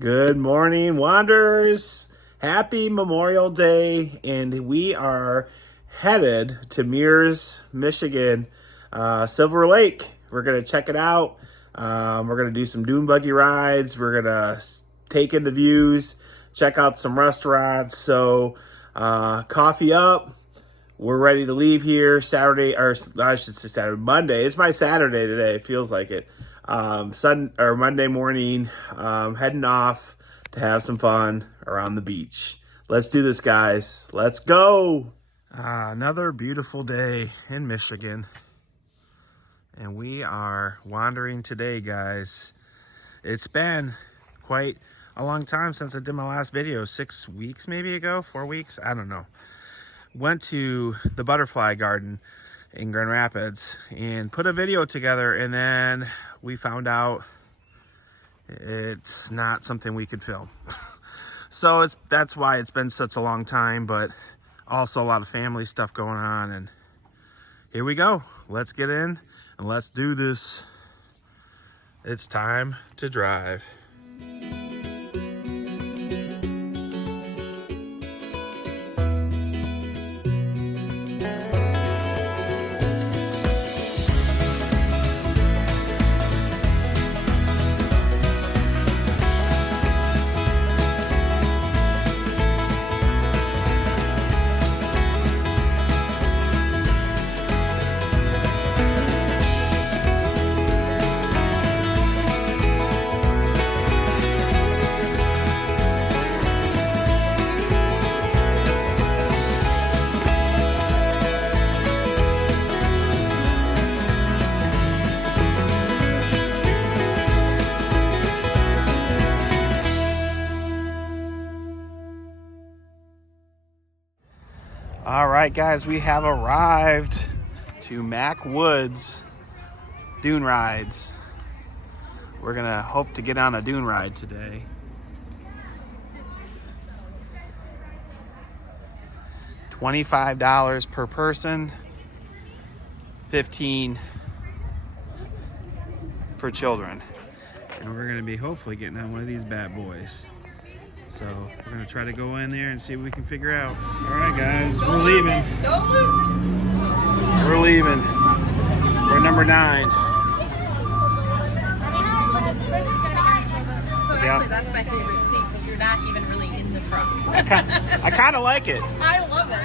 Good morning, Wanderers. Happy Memorial Day, and we are headed to Mears, Michigan, Silver Lake. We're going to check it out. We're going to do some dune buggy rides. We're going to take in the views, check out some restaurants. So coffee up. We're ready to leave here Saturday, or I should say Saturday, Monday. It's my Saturday today. It feels like it. Monday morning, heading off to have some fun around the beach. Let's do this, guys. Let's go. Another beautiful day in Michigan. And we are wandering today, guys. It's been quite a long time since I did my last video. 6 weeks maybe ago, 4 weeks, I don't know. Went to the butterfly garden in Grand Rapids and put a video together, and then we found out it's not something we could film. So that's why it's been such a long time, but also a lot of family stuff going on. And here we go. Let's get in and let's do this. It's time to drive. All right, guys, we have arrived to Mac Woods Dune Rides. We're gonna hope to get on a dune ride today. $25 per person, 15 for children. And we're gonna be hopefully getting on one of these bad boys. So we're gonna try to go in there and see what we can figure out. All right, guys, we're leaving. Don't lose it. We're leaving. We're number 9. So actually, that's my favorite seat because you're not even really in the truck. I kind of like it. I love it.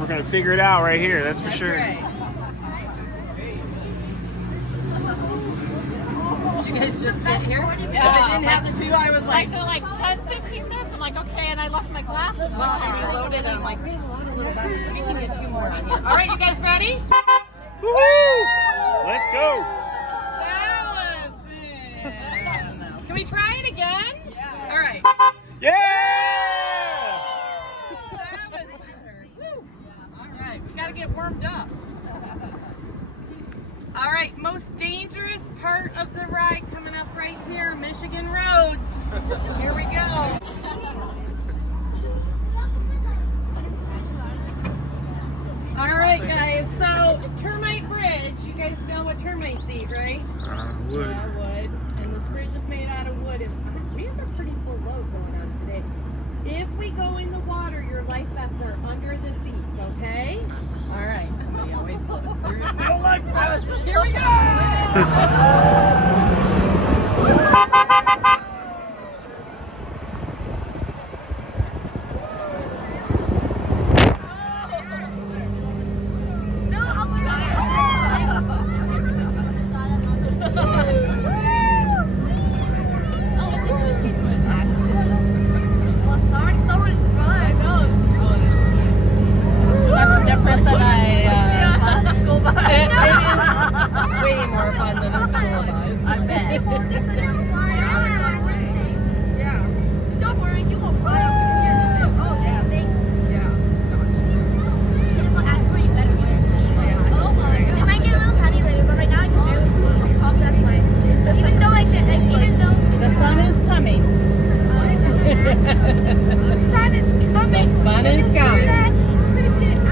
We're gonna figure it out right here. That's for sure. Right. Did you guys just get here? Yeah. I didn't have the two. I was like, For like 10, 15 minutes. I'm like, okay, and I left my glasses. well, I reloaded and I'm like, we have a lot of little buttons. We can get 2 more on here. All right, you guys ready? Woohoo! Let's go. That was man. Can we try it again? Yeah. All right. Yeah! That was weird. Woo. All right, we got to get warmed up. All right, most dangerous part of the ride coming up right here, Michigan roads. Here we go. All right, guys, so Termite Bridge, you guys know what termites eat, right? Wood. Yeah, wood. And this bridge is made out of wood. And we have a pretty full load going on today. If we go in the water, your life vests are under the seats, okay? All right. Somebody always loves their... I don't like that. Here we Different than I last school bus. It is way more fun than a school bus. I bet. Yeah. Don't worry, you won't fly off because you're in the middle. Oh, yeah. People ask where you better get to me. Oh my god. It might get a little sunny later, but right now I can barely see. Also, that's why. Even though I can, even though The sun is coming. the sun is coming. The sun is coming.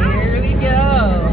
Here we go.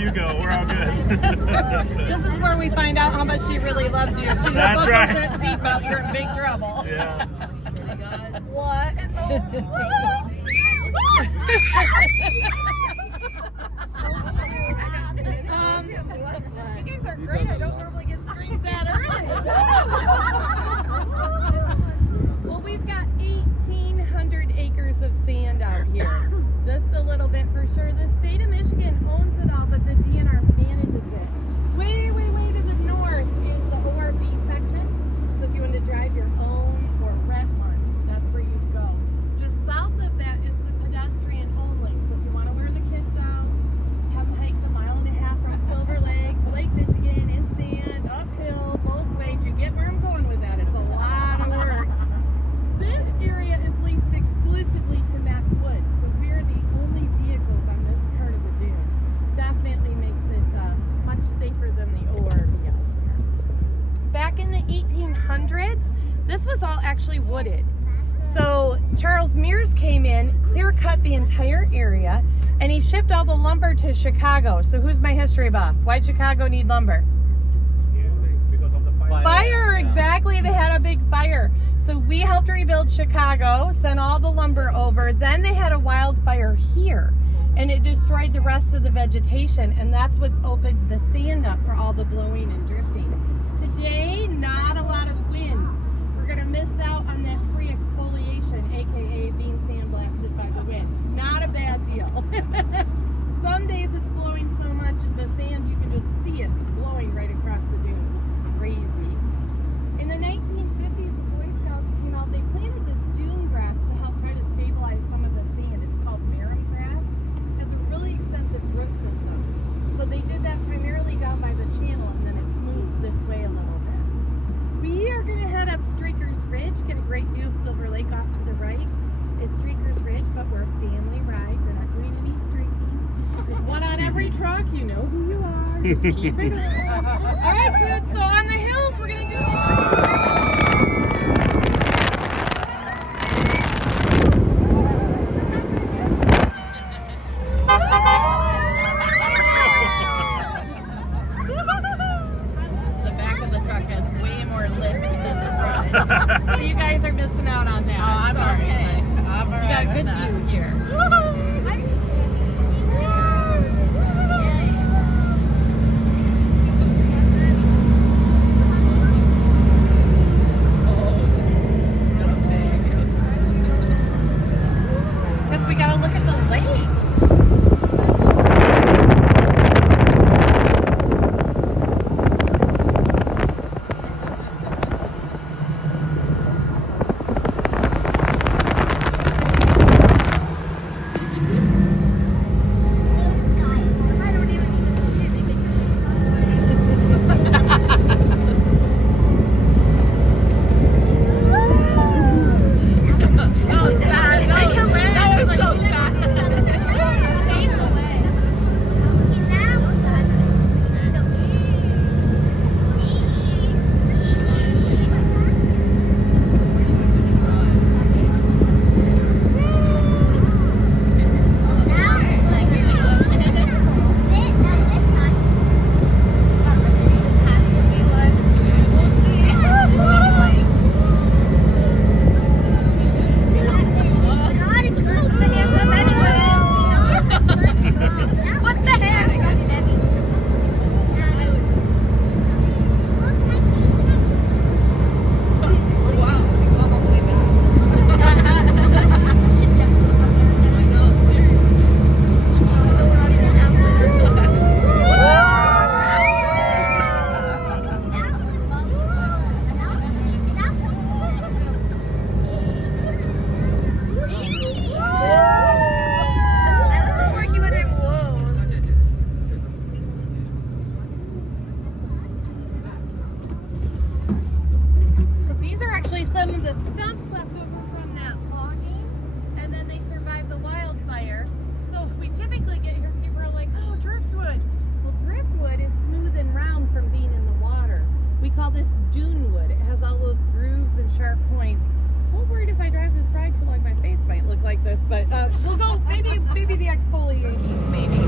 you go. We're all good. This is where we find out how much she really loves you. If she That's buckles right. that seatbelt, you're in big trouble. Yeah. What in the world? You guys are great. I don't normally get strings that early. Well, we've got 1,800 acres of sand out here. Just a little bit for sure. The state of Michigan owns it all, but the DNR manages it. Way, way, way to the north is the ORV section. So if you want to drive your own or rent one, that's where you go. Just south of that is the pedestrian only. So if you want to wear the kids out, have them hike the 1.5 miles from Silver Lake to Lake Michigan in sand, uphill, both ways. You get where I'm going with that. It's a lot of work. This area is leased exclusively to Mac Woods, so we're the only vehicles on this part of the dune. Definitely makes it much safer than the ORV out here. Back in the 1800s, this was all actually wooded. So Charles Mears came in, clear cut the entire area, and he shipped all the lumber to Chicago. So who's my history buff? Why'd Chicago need lumber? Because of the fire. Fire, exactly. They had a big fire. So we helped rebuild Chicago, sent all the lumber over. Then they had a wildfire here, and it destroyed the rest of the vegetation. And that's what's opened the sand up for all the blowing and drifting. Today, not a lot of wind. We're going to miss out on that free exfoliation, aka being sandblasted by the wind. Not a bad deal. Some days it's blowing so much in the sand you can just see it blowing right across the dunes. It's crazy. In the 1950s, the Boy Scouts came out. They planted this dune grass to help try to stabilize some of the sand. It's called marram grass. It has a really extensive root system. So they did that primarily down by the channel, and then it's moved this way a little bit. We are going to head up Streaker's Ridge, get a great view of Silver Lake off to the right. It's Streaker's Ridge, but we're a family ride. We're not doing any streaking. There's one on every truck. You know who you are. Just keep it up. All right, good. So on the hills, we're going to do the back of the truck has way more lift than the front. So you guys are missing out on that. I'm sorry. okay. But you got a good view here. Guess we gotta look at the lake. I don't even need to see anything. Oh, sad. It's hilarious. That was so sad. Fades away. He's now sad. What the heck? So these are actually some of the stumps left over from that logging, and then they survived the wildfire. So we typically get here, people are like, oh, driftwood. Well, driftwood is smooth and round from being in the water. We call this dune wood. It has all those grooves and sharp points. I'm a little worried if I drive this ride too long, my face might look like this, but we'll go, maybe the exfoliate piece, maybe.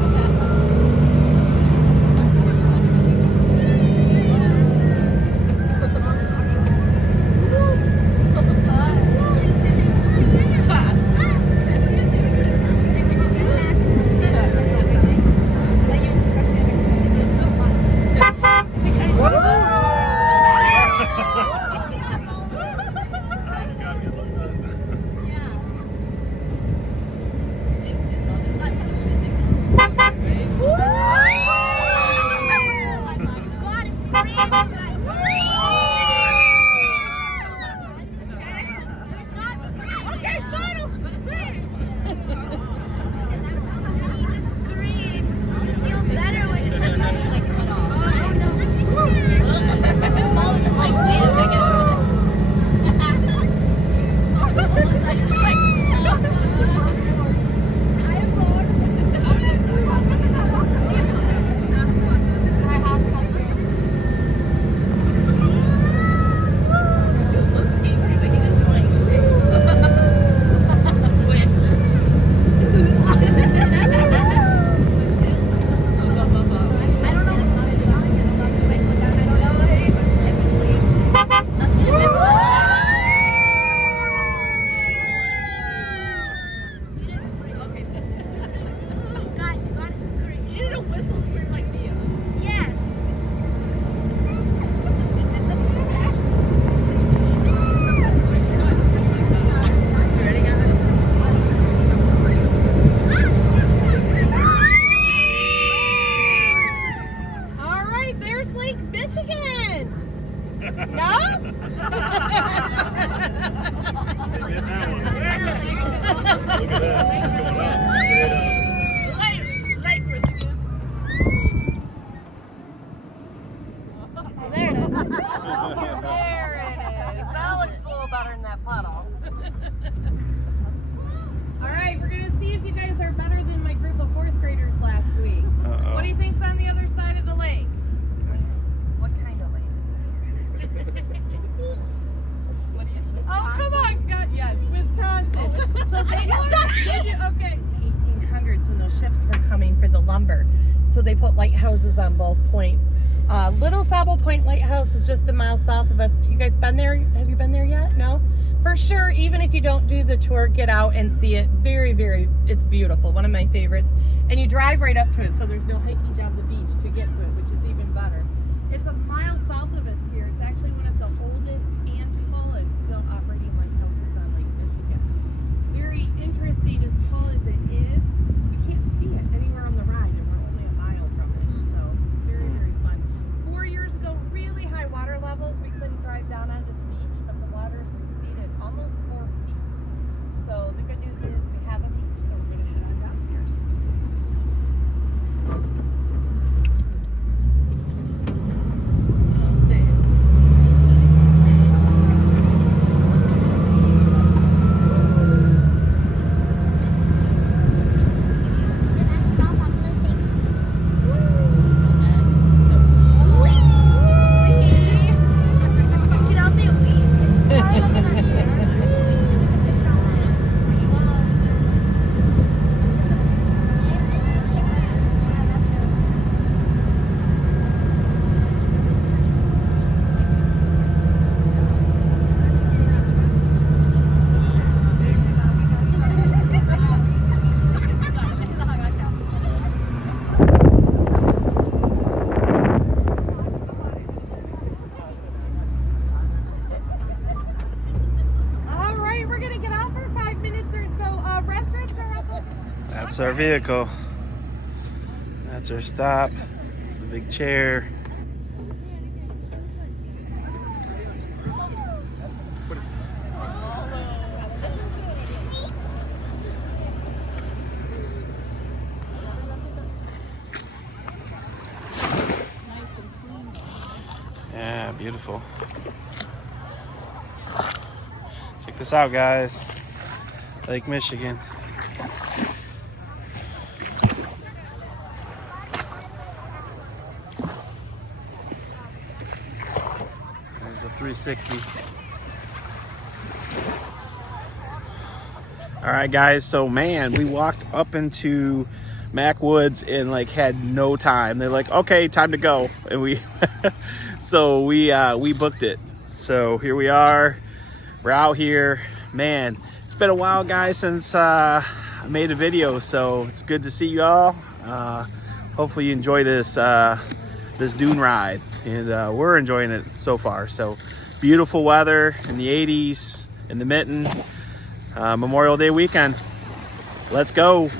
Michigan. No? Look at this. Going up. Straight up. Lake Michigan. There it is. There it is. That looks a little better than that puddle. All right, we're going to see if you guys are better than my group of 4th graders last week. Uh-oh. What do you think's on the other side of the lake? What kind of lake? Oh, come on. Yes, Wisconsin. So they did you? Okay. 1800s when those ships were coming for the lumber. So they put lighthouses on both points. Little Sable Point Lighthouse is just a mile south of us. You guys been there? Have you been there yet? No? For sure, even if you don't do the tour, get out and see it. Very, very, it's beautiful. One of my favorites. And you drive right up to it, so there's no hiking down the beach to get to it, which is even better. It's a mile south of us here. It's actually one of the oldest and tallest still operating lighthouses on Lake Michigan. Very interesting, as tall as it is. You can't see it anywhere on the ride, and we're only a mile from it. So very, very fun. 4 years ago, really high water levels. We couldn't drive down onto the beach, but the waters receded almost 4 feet. So the good news is we have a beach, so we're going to head on down here. Let's see. All right, we're going to get off for 5 minutes or so. Restrooms are up. That's our vehicle. That's our stop. The big chair. Yeah, beautiful. Check this out, guys. Lake Michigan. There's the 360. All right, guys. So, man, we walked up into Mac Woods and like had no time. They're like, "Okay, time to go," and we, so we booked it. So here we are. We're out here, man. It's been a while, guys, since I made a video, so it's good to see you all. Hopefully you enjoy this this dune ride, and we're enjoying it so far. So beautiful weather in the 80s in the mitten. Memorial Day weekend. Let's go.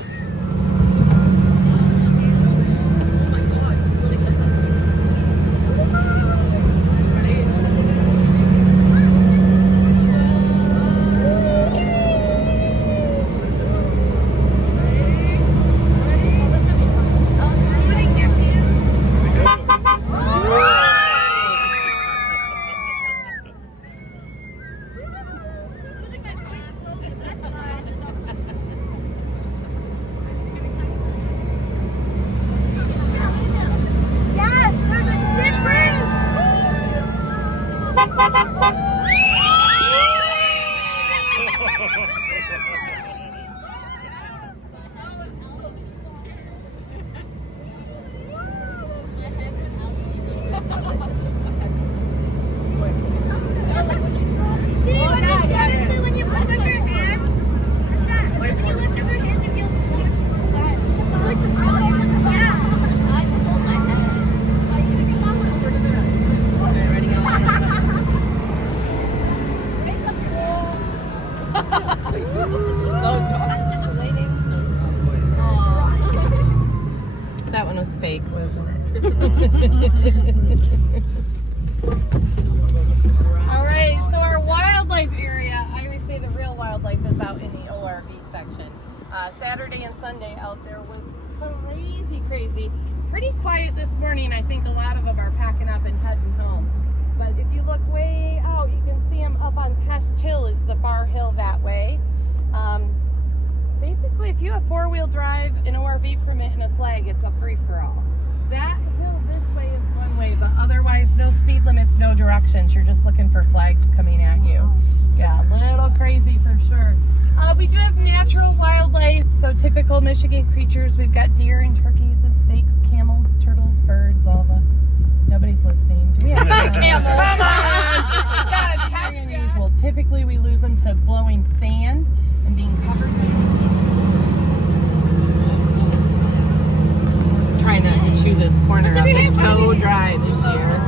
Saturday and Sunday out there was crazy. Pretty quiet this morning. I think a lot of them are packing up and heading home. But if you look way out, you can see them up on Test Hill is the far hill that way. Basically, if you have four-wheel drive, an ORV permit, and a flag, it's a free-for-all. That hill this way is one way, but otherwise no speed limits, no directions. You're just looking for flags coming at you. Yeah, a little crazy for sure. We do have natural wildlife, so typical Michigan creatures. We've got deer and turkeys and snakes, camels, turtles, birds, all the... Nobody's listening. Do we have camels? Very unusual. Typically, we lose them to blowing sand and being covered by... Trying not to chew this corner up. It's so dry this year.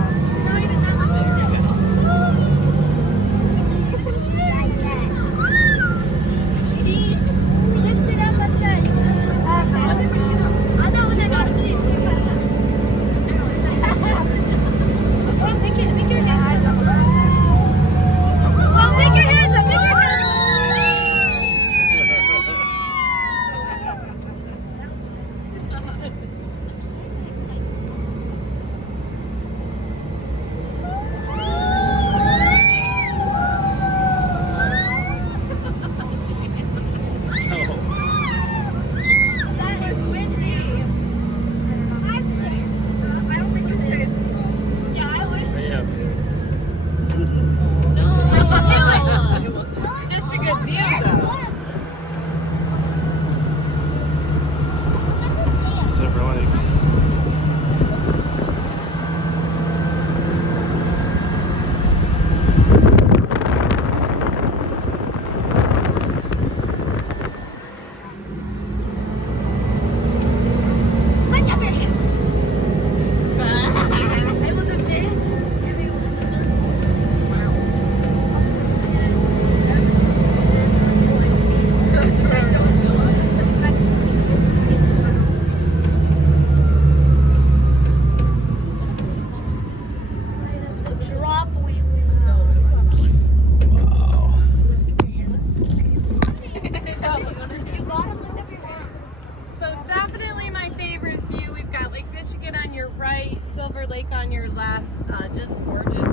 Lake on your left, just gorgeous.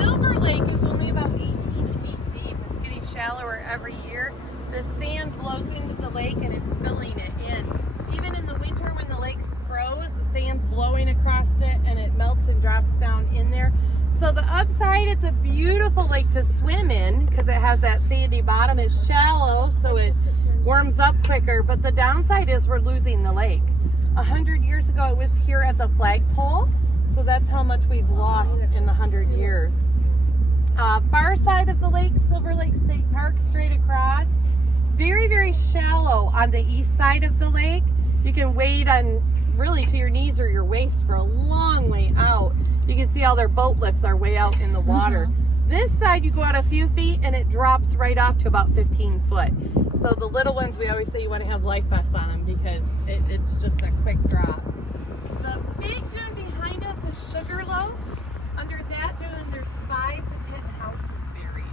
Silver Lake is only about 18 feet deep. It's getting shallower every year. The sand blows into the lake and it's filling it in. Even in the winter when the lake's froze, the sand's blowing across it and it melts and drops down in there. So the upside, it's a beautiful lake to swim in because it has that sandy bottom. It's shallow, so it warms up quicker. But the downside is we're losing the lake. 100 years ago, it was here at the flagpole. So that's how much we've lost in the 100 years. Far side of the lake, Silver Lake State Park, straight across. Very, very shallow on the east side of the lake. You can wade on really to your knees or your waist for a long way out. You can see all their boat lifts are way out in the water. This side, you go out a few feet and it drops right off to about 15 foot. So the little ones, we always say you want to have life vests on them because it's just a quick drop. The big dune behind us is Sugarloaf. Under that dune, there's 5 to 10 houses buried.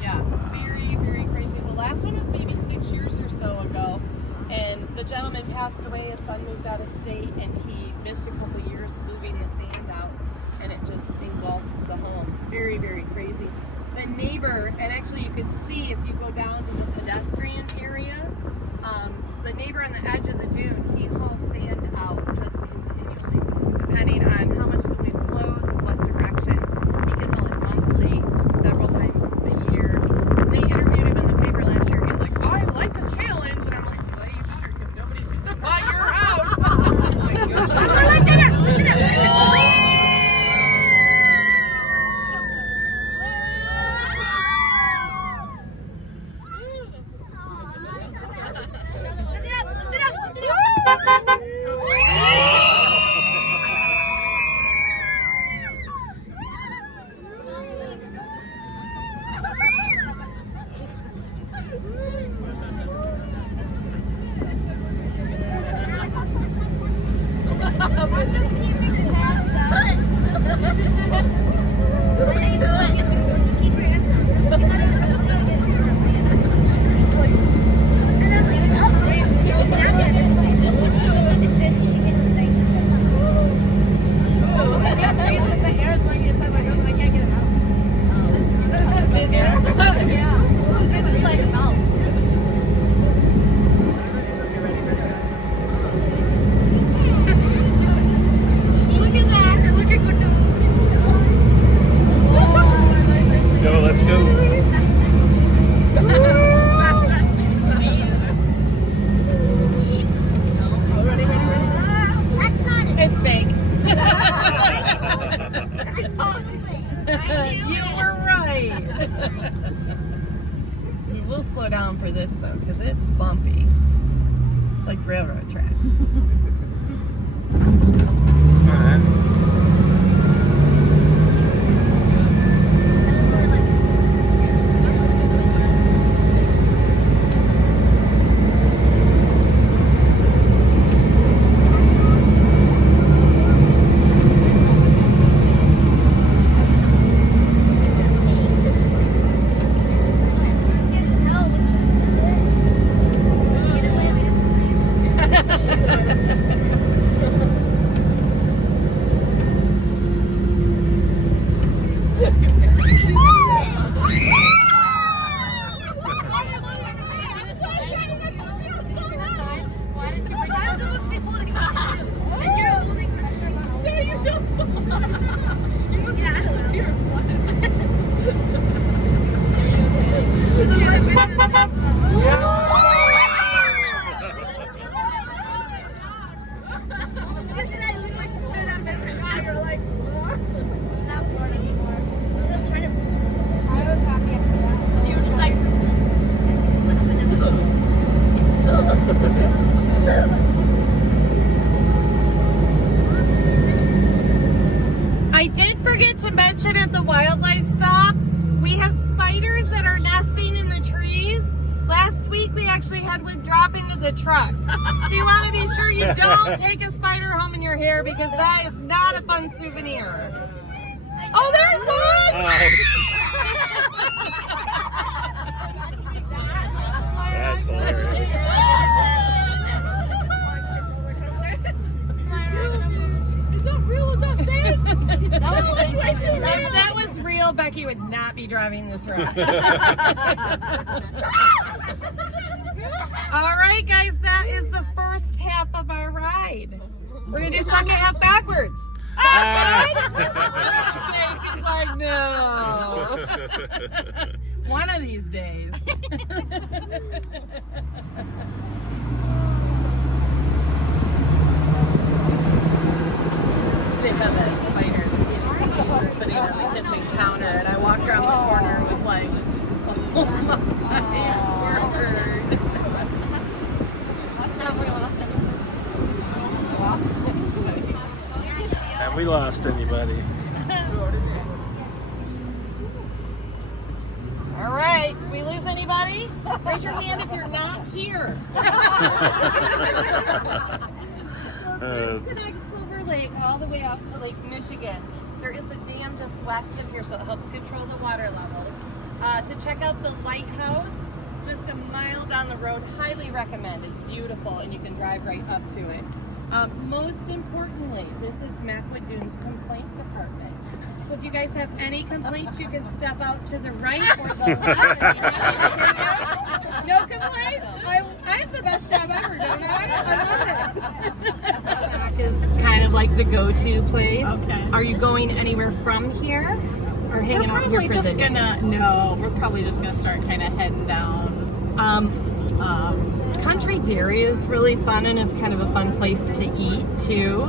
Yeah, very, very crazy. The last one was maybe 6 years or so ago, and the gentleman passed away. His son moved out of state, and he missed a couple years moving the sand out, and it just engulfed the home. Very, very crazy. The neighbor, and actually you can see if you go down to the pedestrian area, the neighbor on the edge of the dune, he hauls sand out just continually, depending on how much the wind blows and what direction. He can haul it monthly, several times a year. They interviewed him in the paper last year. He's like, I like a challenge. And I'm like, well, you sure? Because nobody's going to buy your house. Oh my You were right. We'll slow down for this though, because it's bumpy. It's like railroad tracks. I did forget to mention at the wildlife stop, we have spiders that are nesting in the trees. Last week we actually had one drop into the truck. So you want to be sure you don't take a spider home in your hair because that is not a fun souvenir. Oh, there's one! That's hilarious. If that was real, Becky would not be driving this road. All right, guys, that is the first half of our ride. We're gonna do second half backwards. He's like, no. One of these days. They have a spider sitting on the kitchen counter, and I walked around the corner and was like, oh my word. Have we lost anybody? All right, did we lose anybody? Raise your hand if you're not here. Silver Lake all the way up to Lake Michigan. There is a dam just west of here, so it helps control the water levels. To check out the lighthouse, just a mile down the road, highly recommend. It's beautiful and you can drive right up to it. Most importantly, this is Macwood Dune's complaint department. So if you guys have any complaints, you can step out to the right or the left. No complaints? I have the best job ever, don't I? I love it. Is kind of like the go-to place. Okay. Are you going anywhere from here? Or hanging out here for the day? We're probably just gonna start kind of heading down. Country Dairy is really fun, and it's kind of a fun place to eat too.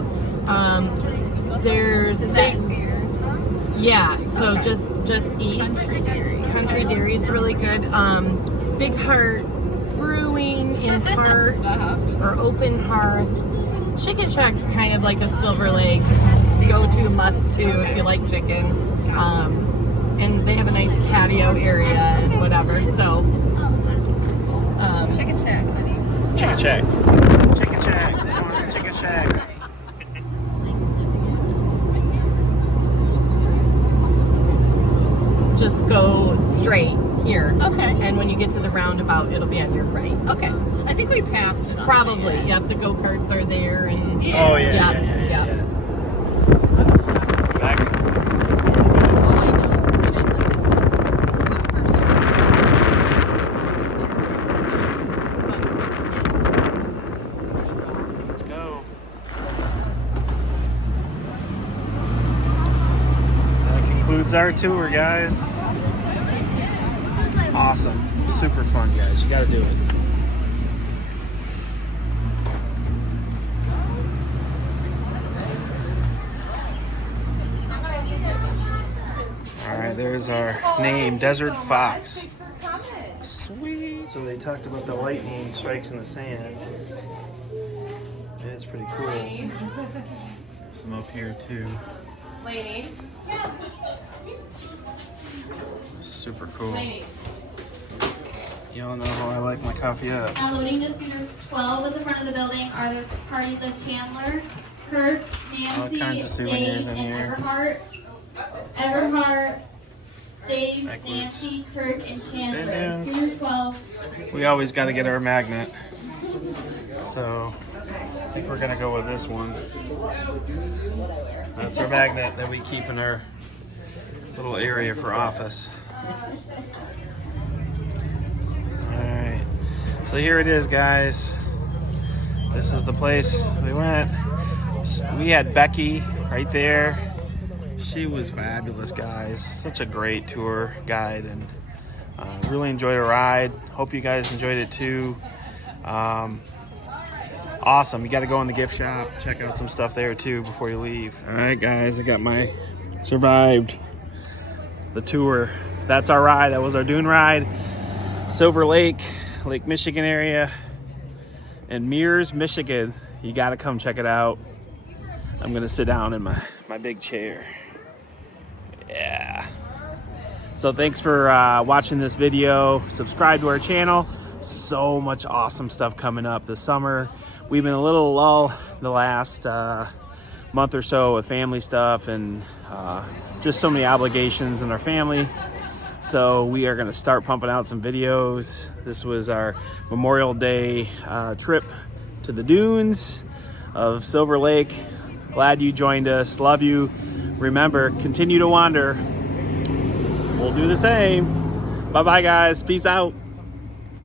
There's Mears? yeah, so just east. Country Dairy is really good. Big Heart Brewing in Hart or Open Hearth. Chicken Shack's kind of like a Silver Lake go-to must-do if you like chicken. And they have a nice patio area and whatever. So Chicken Shack, honey. Chicken Shack. Chicken Shack. Chicken Shack. just go straight here. Okay. And when you get to the roundabout, it'll be on your right. Okay. I think we passed it. Probably. Yep. The go-karts are there. And Oh, yeah. Yeah, Yeah. yeah. I was shocked to see Back- that. Let's go. That concludes our tour, guys. Awesome. Super fun, guys. You gotta do it. there's our name, Desert Fox. Sweet. So they talked about the lightning strikes in the sand. It's pretty cool. Some up here too. Lady. Super cool. Y'all know how I like my coffee up. Now loading to scooter 12 at the front of the building are the parties of Chandler, Kirk, Nancy, kinds of souvenirs Dave, in and here. Everhart, Dave, Backwards. Nancy, Kirk, and Chandler. Sand dunes. Scooter 12. We always got to get our magnet. So I think we're gonna go with this one. That's our magnet that we keep in our little area for office. Alright, so here it is, guys. This is the place we went. We had Becky right there. She was fabulous, guys. Such a great tour guide, and really enjoyed our ride. Hope you guys enjoyed it too. Awesome. You got to go in the gift shop, check out some stuff there too before you leave. All right, guys, I got my survived the tour. That's our ride. That was our Dune ride. Silver Lake, Lake Michigan area, and Mears, Michigan. You got to come check it out. I'm gonna sit down in my big chair. Yeah. So thanks for watching this video. Subscribe to our channel. So much awesome stuff coming up this summer. We've been a little lull the last month or so with family stuff and just so many obligations in our family. So we are gonna start pumping out some videos. This was our Memorial Day trip to the dunes of Silver Lake. Glad you joined us. Love you. Remember, continue to wander. We'll do the same. Bye-bye, guys. Peace out.